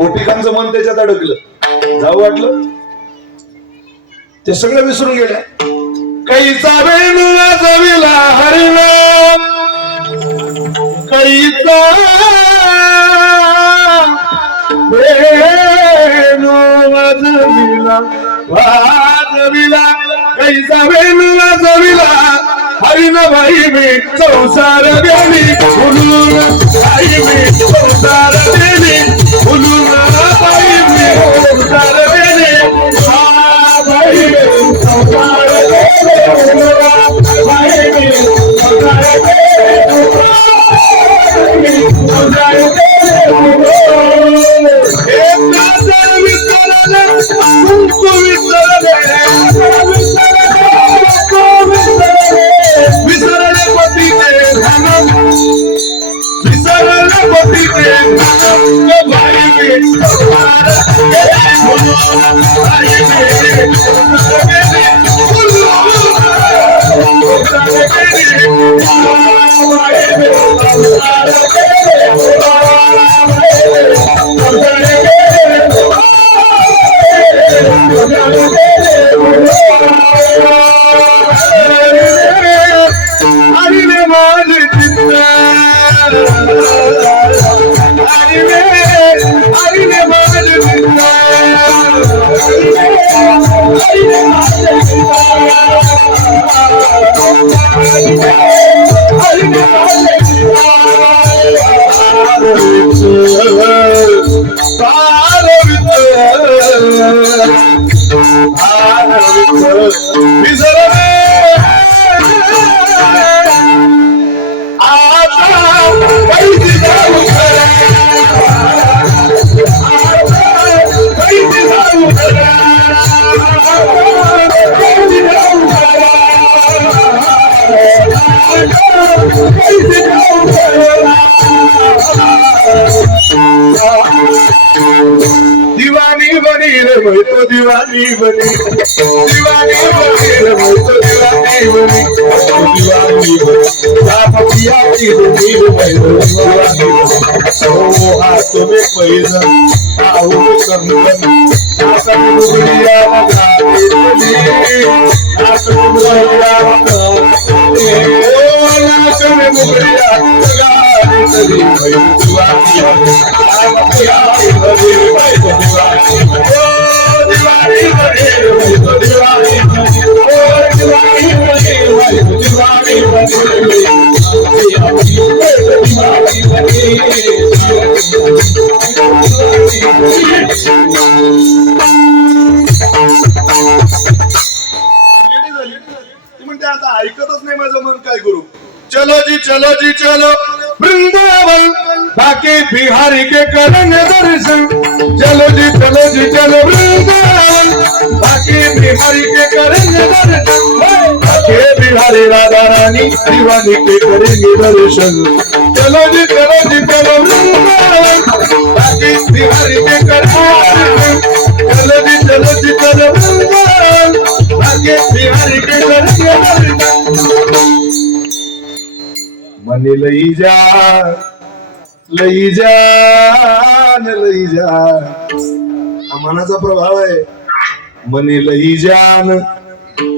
गोपिकांचं मन त्याच्यात अडकलं. जाऊ वाटलं? ते सगळं विसरून गेल्या कैचा वेणू वाजविला हरिला. कैचा वेणू वाजविला वाजविला कैचा वेणू वाजविला हरिण बाई मी संसार गेली म्हणून बाई मी चौसार गेली I'm हरिने माझे बनी दीवानी जी, चलो जी, चलो। वृंदावन, बाकी बिहारी के करेंगे दर्शन। चलो जी चलो जी, चलो। वृंदावन, बाकी बिहारी के करेंगे दर्शन। बिहारी राधा रानी दीवानी के करेंगे दर्शन। चलो जी चलो जी, चलो। वृंदावन, बाकी बिहारी के दर्शन। चलो जी चलो जी, चलो। वृंदावन, बाकी बिहारी के करेंगे दर्शन। मनी लई जा लई जा न लई जा. हा मनाचा प्रभाव आहे. मने लई जान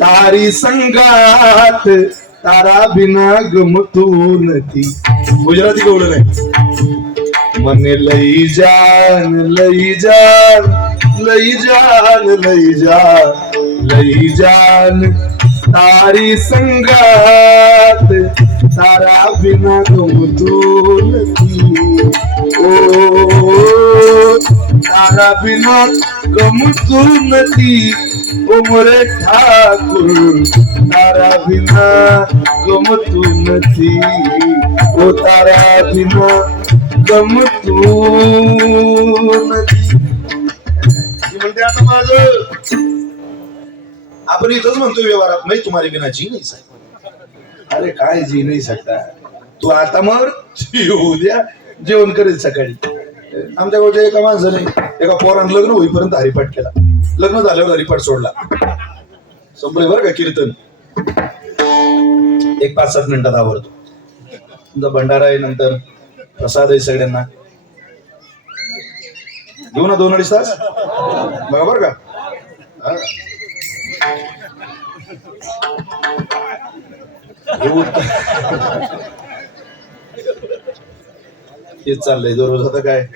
तारी संगात तारा बिना गमतू नती गुजराती कवलं नाही. मने लई जान लई जान लई जान लई जा. लई जान तारी संगात तारा बिना गमतू नती ओ तारा बिना गमतू नती उमरे ठाकुर तारा बिना गमतू नती ओ तारा बिना गमतू नती ती म्हणते आता माझ. आपण इथंच म्हणतो व्यवहारात नाही तुम्हाला बिना जी नाही साहेब. अरे काय जी नाही सकता तू आता मग उद्या द्या जेवण करेल सकाळी. आमच्या गावच्या एका माणसाने एका पोरान लग्न होईपर्यंत हरिपाठ केला. लग्न झाल्यावर हरिपाठ सोडला. संपले बरं का कीर्तन? एक पाच सात मिनिटात आवडतो तुमचा भंडारा आहे नंतर प्रसाद आहे सगळ्यांना. घेऊ ना दोन अडीच तास? बरोबर का. हा. घेऊ हेच चाललंय दररोज आता काय?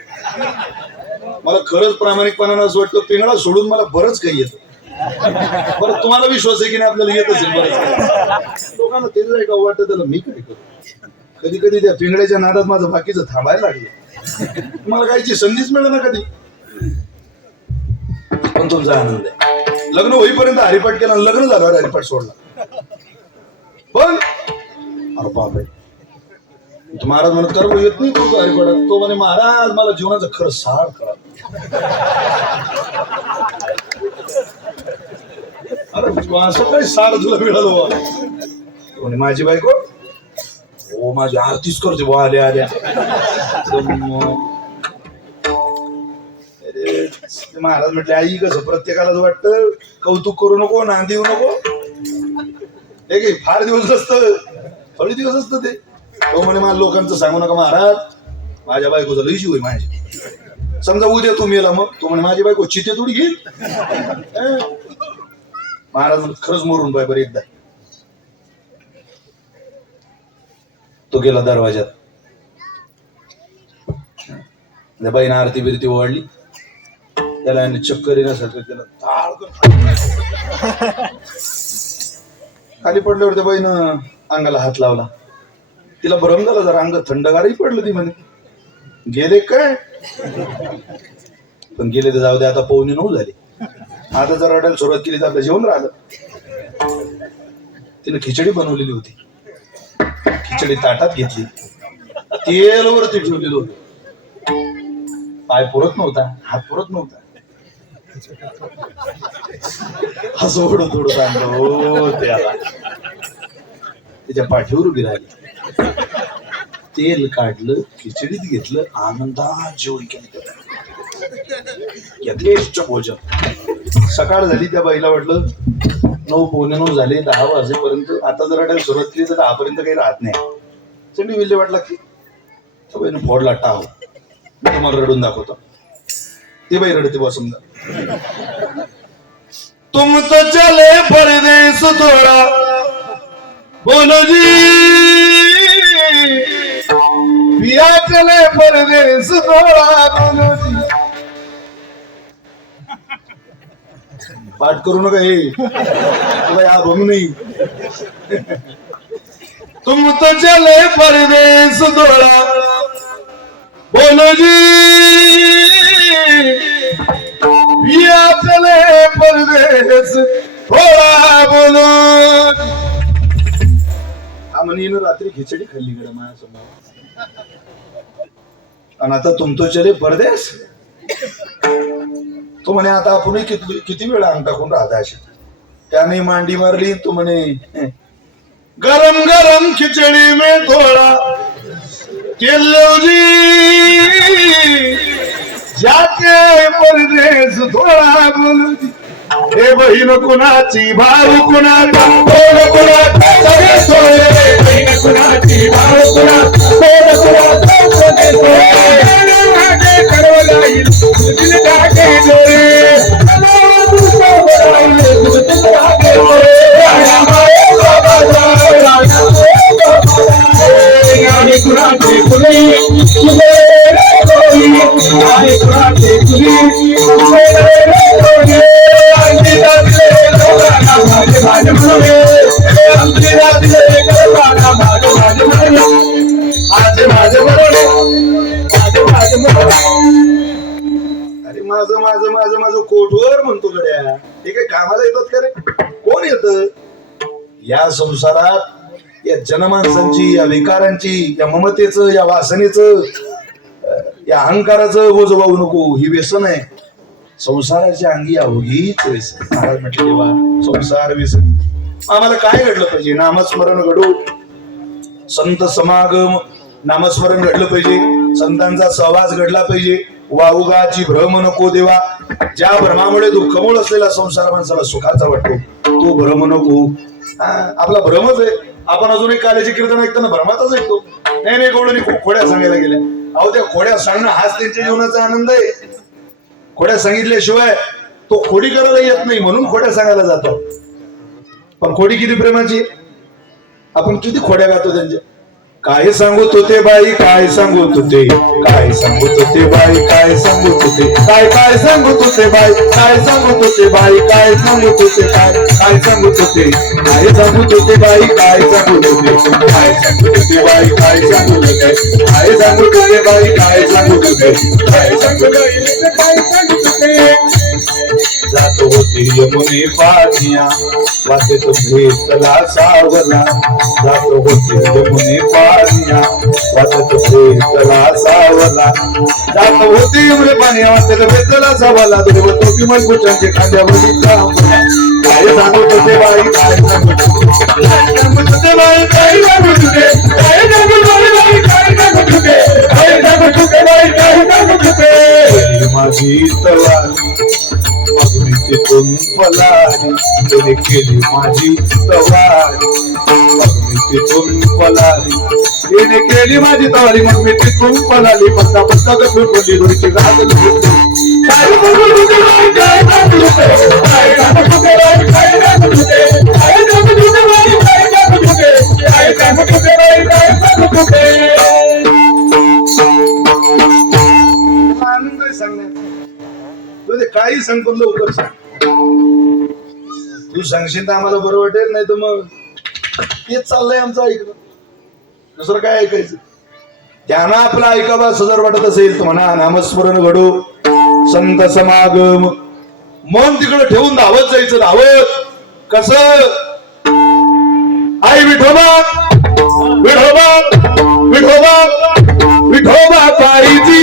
मला खरंच प्रामाणिकपणानं असं वाटतं पिंगळा सोडून मला बरंच काही येतं. बरं तुम्हाला विश्वास आहे की नाही आपल्याला येत असेल बरंच लोकांना तेच आहे का वाटत त्याला मी काय करू? कधी कधी त्या पिंगळ्याच्या नादात माझं बाकीचं थांबायला लागलं. मला काहीची संधीच मिळणार ना कधी? पण तुमचा आनंद आहे. लग्न होईपर्यंत हरिपाठ केला लग्न झालं हरिपाठ सोडला. पण अरे बापरे. तो महाराज म्हणत कर येत नाही तू तो तो म्हणे महाराज मला जीवनाचं खरं सार कळा अरे असं काही सार तुला मिळालं म्हणे माझी बायको? ओ माझी आरतीच करते बुवा आल्या आल्या. अरे, ते महाराज म्हटले आई कसं प्रत्येकालाच वाटतं कौतुक करू नको नांदी येऊ नको. हे की फार दिवस असत. थोडे दिवस असतं ते. तो म्हणे मला लोकांचं सांगू नका महाराज. माझ्या बायकोचा लई जीव माझी समजा उद्या तू मेला मग तो म्हणे माझी बायको चिते थोडी घेईल महाराज खरंच मरून पाय बरं एकदा. तो गेला दरवाज्यात. त्या बाईनं आरती बिरती ओढली त्याला चक्कर येण्यासारखं त्याला ताळ खाली पडल्यावर त्या बाईनं अंगाला हात लावला. तिला भरम झाला जरा अंग थंडगारही पडलं ती म्हणे. गेले काय? पण गेले तर जाऊ दे आता पाहुणे नऊ झाले. आता जर रडायला सुरुवात केली तर आपलं जेवण राहिलं. तिने खिचडी बनवलेली होती. खिचडी ताटात घेतली. तेल वरती ठेवलेलं होतं. पाय पुरत नव्हता हात पुरत नव्हता. असं ओढत ओढत आणलं त्याला त्याच्या पाठीवर उभी राहिली. तेल काढलं खिचडीत घेतलं आनंदात जेवण केलं यथेष्ट भोजन. सकाळ झाली त्या बाईला वाटलं नऊ पावणे नऊ झाले दहा वाजेपर्यंत आता जर अटायला सुरुवात केली तर दहापर्यंत काही राहत नाही. चंडी विजय वाटला की त्या बाईनं फोडला टाव. मी तुम्हाला रडून दाखवतो. ते बाई रडते बा समजा. तुम तो चले परदेस थोड़ा। बोलो जी। पिया चले परदेस थोड़ा बोलो जी। पाठ करू नका हे। बाई हा भंग नाही तुम तो चले परदेस थोड़ा। बोलो जी पिया चले परदेस थोडा बोलून हा रात्री खिचडी खाल्ली गड माझ्यासमोर. आणि आता तुमतो चले परदेश? तो म्हणे आता आपण किती किती वेळा अंग टाकून राहता अशी? त्याने मांडी मारली तू म्हणे गरम गरम खिचडी मे थोडा केलो ज्याचे जाते परदेस थोडा बोलू. हे बहीण कुणाची भाऊ कुणाचा? कोण कुणाचा? सगळे सोयरे बहीण कुणाची भाऊ कुणा सगळे डोळे कुणाची कुणी? अरे माझं माझं माझं माझं कोटवर म्हणतो गड्या? हे काय कामाला येतात का रे? कोण येत? या संसारात या जनमानसांची या विकारांची या ममतेचं या वासनेचं या अहंकाराचं गोज वाहू नको ही व्यसन आहे. संसाराच्या अंगी अवघीच व्यसन महाराज म्हटले देवा संसार व्यसन. आम्हाला काय घडलं पाहिजे? नामस्मरण घडू. संत समागम नामस्मरण घडलं पाहिजे. संतांचा सहवास घडला पाहिजे. वाहुगाची भ्रम नको देवा. ज्या भ्रमामुळे दुःखमूळ असलेला संसार माणसाला सुखाचा वाटतो तो भ्रम नको. आपला भ्रमच आहे. आपण अजून एक काल्याचे कीर्तन ऐकताना भ्रमातच ऐकतो. नाही नाही गोडून खोड्या सांगायला गेल्या. अहो त्या खोड्या सांगणं हाच त्यांच्या जीवनाचा आनंद आहे. खोड्या सांगितल्याशिवाय तो खोडी करायला येत नाही म्हणून खोड्या सांगायला जातो. पण खोडी किती प्रेमाची? आपण किती खोड्या गातो त्यांच्या? काय सांगत होते बाई काय सांगत होते काय सांगू होते बाई काय सांगू होते काय काय सांगत होते बाई काय सांगत होते बाई काय सांगू होते काय काय सांगू तुते काय सांगू होते बाई काय सांगू तुते काय सांगू तुते बाई काय सांगू तुते काय सांगू तुते बाई काय सांगू तुते काय सांगत होते काय सांगू तुते जात होते यमुने पानिया तुम्ही भेटला सावला जात होते यमुने पानिया तुम्ही भेटला सावला जात होती यमुने पानिया तुम्ही भेटला सावला तुम्ही तो विमल कुटांचे खांद्यावरती थांबला. काय सांगत होते बाई काय सांगत होते बाई काय सांगत होते काय सांगत होते बाई काय सांगत होते काय सांगत होते बाई काय सांगत होते माझी तवाली मग मी तिथून पलाली त्याने केली माझी तवारी मग मी तिथून पलाली त्याने केली माझी तवारी मग मी तिथून पलाली पत्ता पत्ता गप्पी पडली दोनची रात काय काही सांग पण लवकर सांग. तू सांगशील तर आम्हाला बरं वाटेल नाही तर मग तेच चाललंय आमचं ऐकणं. दुसरं काय ऐकायचं? त्यांना आपलं ऐकावा असं वाटत असेल तर म्हणा नामस्मरण घडो. संत समागम. मन तिकडे ठेवून धावत जायचं धावत. कस? आई विठोबा विठोबा विठोबा विठोबा पाहिजे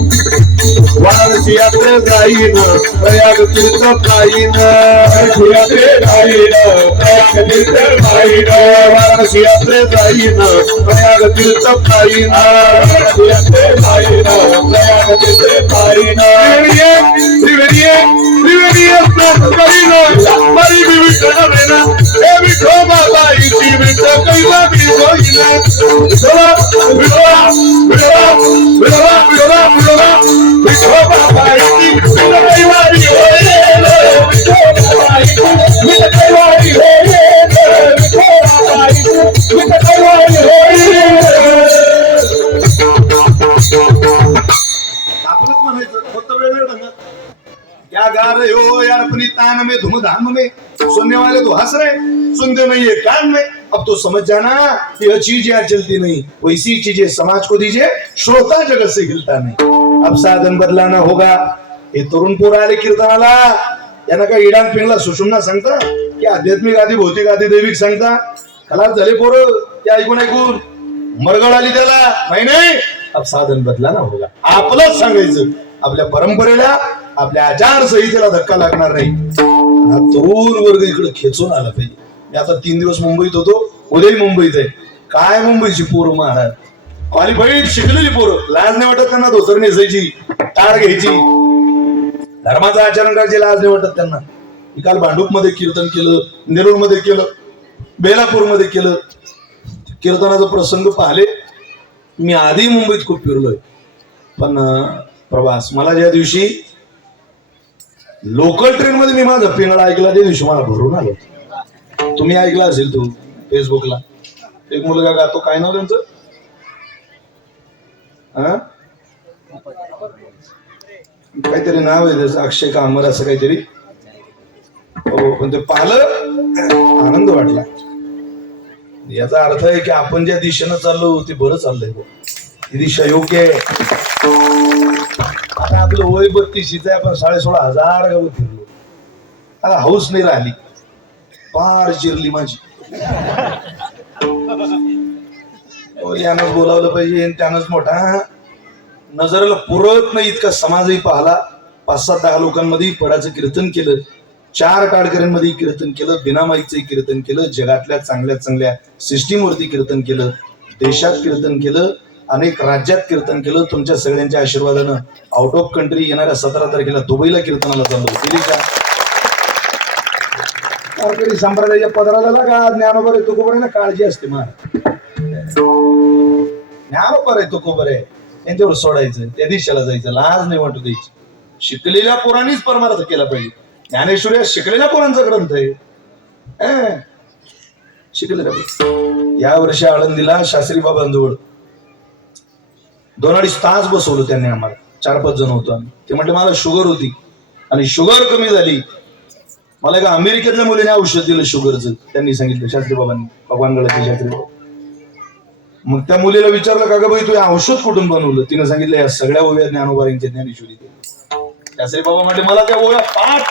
विठ कैवा मी होईन गावामध्ये एकच करायचं. वाराणसी यात्रे जाईन प्रयाग तीर्थ पायीन यात्रे जाईन प्रयाग तीर्थ पायीन वाराणसी यात्रे जाईन प्रयाग तीर्थ पायीन यात्रे जाईन प्रयाग तीर्थ पायीन त्रिवेणीये त्रिवेणीये स्नान करीन मरी मी विठ्ठल वेना हे विठोबा बाईची विठ कैला मी होईन विठोबा विठोबा विठोबा विठोबा विठोबा विठोबा विठोबा बाईची विठ कैला मी होईन विठोबा बाईची विठ कैला मी होईन विठोबा बाईची विठ कैला मी। होईन आपलंच म्हणायचं फक्त वेगवेगळ्या ढंगात क्या गा रहे हो यार अपनी तान में? धूमधाम में सुनने वाले तो हंस रहे सुनते नहीं है कान में अब तो समझ जाना कि यह चीज यहाँ चलती नहीं। वैसी चीजें समाज को दीजिए। श्रोता जगत से हिलता नहीं। अब साधन बदलाना होगा? हे तरुण पोर आले कीर्तनाला. यांना काय इडान पिंगला सुषुमना सांगता? की आध्यात्मिक आधी भौतिक आधी दैविक सांगता? खलास झाले पोरं ते ऐकून ऐकून. मरगळ आली त्याला. नाही नाही. अब साधन बदलाना होगा. आपलंच सांगायचं. आपल्या परंपरेला आपल्या आचारसंहितेला धक्का लागणार नाही. हा तरुण वर्ग इकडे खेचून आला पाहिजे. मी आता तीन दिवस मुंबईत होतो. उद्याही मुंबईत आहे. काय मुंबईची पोर महाराज? क्वालिफाईड शिकलेली पोरं. लाज नाही वाटत त्यांना धोतर नेसायची तार घ्यायची. धर्माचं आचरण करायची लाज नाही वाटत त्यांना. मी काल भांडूपमध्ये कीर्तन केलं नेरूरमध्ये केलं बेलापूरमध्ये केलं. कीर्तनाचा प्रसंग पाहिले. मी आधी मुंबईत खूप फिरलोय. पण प्रवास मला ज्या दिवशी लोकल ट्रेन मध्ये मी माझा पिंगळा ऐकला त्या दिवशी मला भरून आलो. तुम्ही ऐकला असेल तू फेसबुकला एक मुलगा गातो काय नाव त्यांचं? हा? काहीतरी नाव आहे त्याचं अक्षय कामर असं काहीतरी. हो पण ते पाहिलं आनंद वाटला. याचा अर्थ आहे की आपण ज्या दिशेनं चाललो ते बरं चाललंय ही दिशा योग्य आहे. आता आपलं वय बत्तीशीच आहे आपण साडे सोळा हजार गावं फिरलो. आता हौस नाही राहिली. पार चिरली माझी. हो, यानंच बोलावलं पाहिजे आणि त्यानंच मोठा. नजरेला पुरत नाही इतका समाजही पाहला. पाच सात दहा लोकांमध्ये पडाचं कीर्तन केलं. चार काडकऱ्यांमध्ये कीर्तन केलं. बिनामाईकचंही कीर्तन केलं. जगातल्या चांगल्या चांगल्या सिस्टीमवरती कीर्तन केलं. देशात कीर्तन केलं. अनेक राज्यात कीर्तन केलं. तुमच्या सगळ्यांच्या आशीर्वादानं आउट ऑफ कंट्री येणाऱ्या सतरा तारखेला दुबईला कीर्तनाला चाललो. केली का संप्रदायाच्या पदराला लागा ज्ञानोबर तुकोबर ना काळजी असते मा ज्ञानोबर आहे तुकोबर आहे त्यांच्यावर सोडायचं. त्या दिशेला जायचं. लाज नाही वाटू द्यायची. शिकलेल्या पोरांनीच परमार्थ केला पाहिजे. ज्ञानेश्वर शिकलेल्या पोरांचा ग्रंथ आहे. शिकलेला या वर्षी आळंदीला शास्त्री बाबांजवळ दोन अडीच तास बसवलं त्यांनी आम्हाला. चार पाच जण होतो आम्ही. ते म्हटले मला शुगर होती. आणि शुगर कमी झाली. मला एका अमेरिकेतल्या मुलीने औषध दिलं शुगरचं. त्यांनी सांगितलं शास्त्री बाबांनी भगवान गडाचे शास्त्री बाबा. मग त्या मुलीला विचारलं का ग बाई तू हे औषध कुठून बनवलं? तिने सांगितलं या सगळ्या ओव्या ज्ञानोबाईंच्या ज्ञानेश्वरी त्यासाठी बाबा म्हटले मला त्या ओव्या पाठ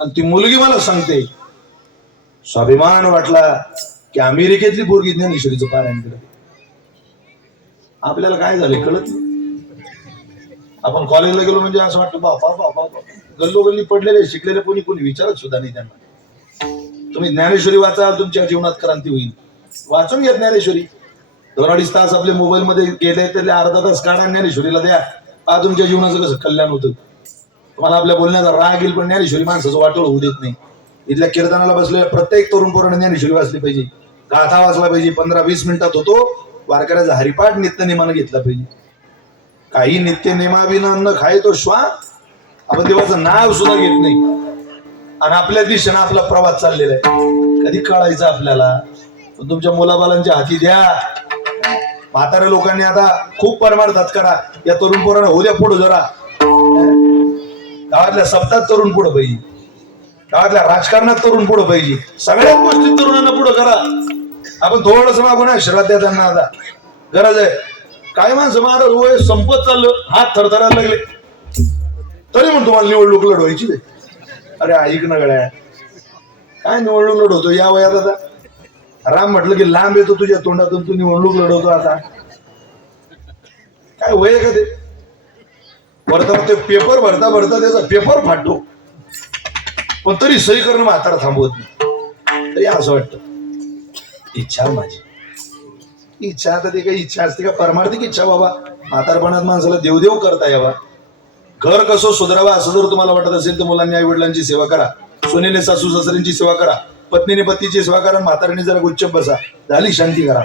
आणि ती मुलगी मला सांगते स्वाभिमान वाटला की अमेरिकेतली पोरगी ज्ञानेश्वरीचं पारायण करते. आपल्याला काय झालं कळत आपण कॉलेजला गेलो म्हणजे असं वाटतं बापा बापा गल्लो गल्ली पडलेले शिकलेले कोणी कोणी विचारत सुद्धा नाही त्यांना. तुम्ही ज्ञानेश्वरी वाचाल तुमच्या जीवनात क्रांती होईल. वाचून घेत ज्ञानेश्वरी दोन अडीच तास आपले मोबाईल मध्ये गेले त्यातले अर्धा तास काढा ज्ञानेश्वरीला द्या. आज तुमच्या जीवनाचं कसं कल्याण होतं. तुम्हाला आपल्या बोलण्याचा राग येईल पण ज्ञानेश्वरी माणसाचं वाटोळ होऊ देत नाही. इथल्या कीर्तनाला बसलेल्या प्रत्येक तरुण पोराने ज्ञानेश्वरी वाचली पाहिजे. गाथा वाचला पाहिजे पंधरा वीस मिनिटात होतो. वारकऱ्याचा हरिपाठ नित्य नेमानं घेतला पाहिजे. काही नित्य नेमाविना अन्न खाय तो श्वा आपण देवाचं नाव सुद्धा घेत नाही. आणि आपल्या दिशेनं आपला प्रवास चाललेला आहे. कधी कळायचं आपल्याला? तुमच्या मुलाबालांच्या हाती द्या. म्हाताऱ्या लोकांनी आता खूप परमार्थात करा या तरुण पोरांना होऊ द्या पुढं जरा. गावातल्या सप्तात तरुण पुढं पाहिजे. गावातल्या राजकारणात तरुण पुढं पाहिजे. सगळ्या गोष्टी तरुणांना पुढं करा. आपण थोडस मागून आशीर्वाद द्या त्यांना आता. गरज आहे. काय माणसं महाराज वय संपत चाललं हात थरथरायला लागले. तरी म्हणतो मला निवडणूक लढवायची रे. अरे ऐक ना गड्या. काय निवडणूक लढवतो? या वयात आता. राम म्हटलं की लांब येतो तुझ्या तोंडातून तू निवडणूक लढवतो आता. काय वय का ते? भरता ते पेपर भरता भरता त्याचा पेपर फाटतो. पण तरी सही करणं म्हातारा थांबवत नाही. तरी असं वाटतं. इच्छा माझी. इच्छा आता ते काही इच्छा असते का? परमार्थिक इच्छा बाबा. म्हातारपणात माणसाला देवदेव करता यावा. घर कसं सुधारावं असं जर तुम्हाला वाटत असेल तर मुलांनी आई वडिलांची सेवा करा. सुनेने सासू सासऱ्यांची सेवा करा. पत्नीने पतीची सेवा करा म्हातारीने जरा गुच्छ बसा. झाली शांती करा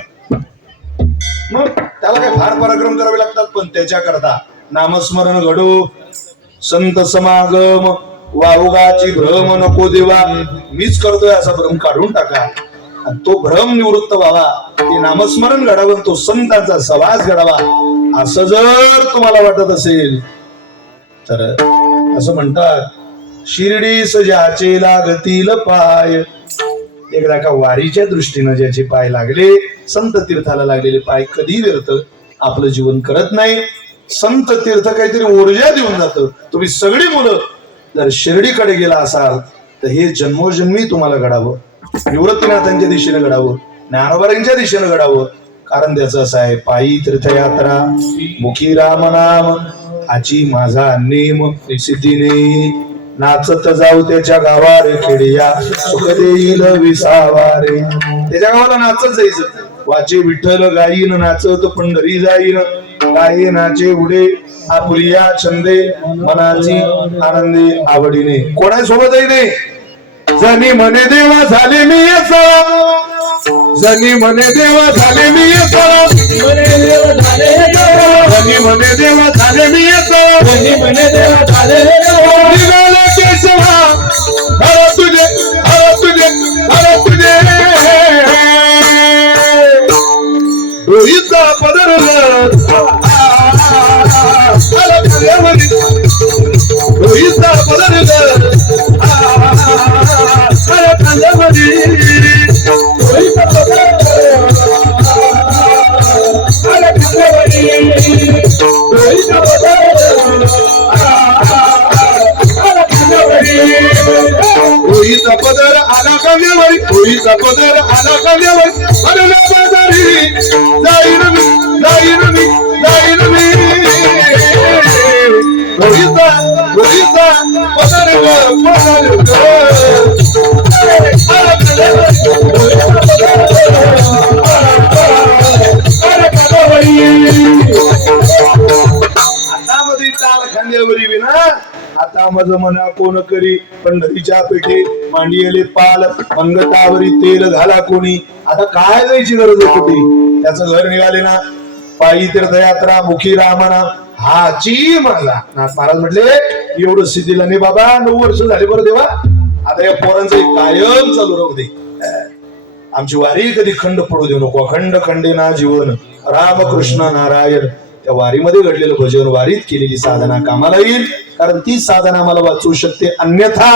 मग त्याला काय फार पराक्रम करावे लागतात पण त्याच्याकरता नामस्मरण घडो. संत समागम वावगाची भ्रम नको देवा. मीच करतोय असा भ्रम काढून टाका. आणि तो भ्रम निवृत्त व्हावा. ते नामस्मरण घडावं आणि तो संतांचा सवास घडावा. असं जर तुम्हाला वाटत असेल तर असं म्हणतात शिर्डीस ज्याचे लागतील पाय. एकदा का वारीच्या दृष्टीनं ज्याचे पाय लागले संत तीर्थाला लागलेले पाय कधी व्यर्थ? आपलं जीवन करत नाही. संत तीर्थ काहीतरी ऊर्जा देऊन जातं. तुम्ही सगळी मुलं जर शिर्डीकडे गेला असाल तर हे जन्मोजन्मी तुम्हाला घडावं. निवृत्तीनाथांच्या दिशेनं घडावं. ज्ञानोबारांच्या दिशेनं घडावं. कारण त्याचं असं आहे पायी तीर्थयात्रा मुखी राम नाम आची माझा नेम सिद्धीने. नाचत जाऊ त्याच्या गावार खेडिया. सुख देईल विसावारे. त्याच्या गावाला नाचत जायचं. वाचे विठ्ठल गाईन नाचत पंढरी जाईन. गाये नाचे उडे आपुलिया छंदे मनाची आनंदी आवडीने. कोणासोबतही नाही. जनी म्हणे देवा झाले मी असा जनी म्हणे देवा झाले मी असा जनी म्हणे देवा झाले मी असा निघाले केशवा. हर तुझे हर तुझे हर तुझे. रोहिता पदर रोहिता पदर आता मध्ये चाल कोण करी पण नदीच्या पेठे मांडियले पाल अंगतावरी तेल घाला कोणी. आता काय जायची गरज होती त्याचं घर निघाले ना. पायी तीर्थयात्रा मुखी रामाना हाची मला नाथ महाराज म्हटले एवढं सिद्धीला नाही बाबा नऊ वर्ष झाले बरं देवा. आता या पोरांचं कायम चालू राहू दे. आमची वारी कधी खंड पडू देऊ नको अखंड खंडे ना जीवन. रामकृष्ण नारायण. त्या वारीमध्ये घडलेलं भजन वारीत केलेली साधना कामाला येईल कारण ती साधना मला वाचवू शकते अन्यथा